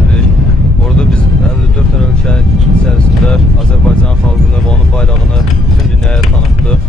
keçirdik. Orada biz 54 tane ölkənin içərisində Azərbaycan xalqını və onun bayrağını bütün dünyaya tanıtdıq.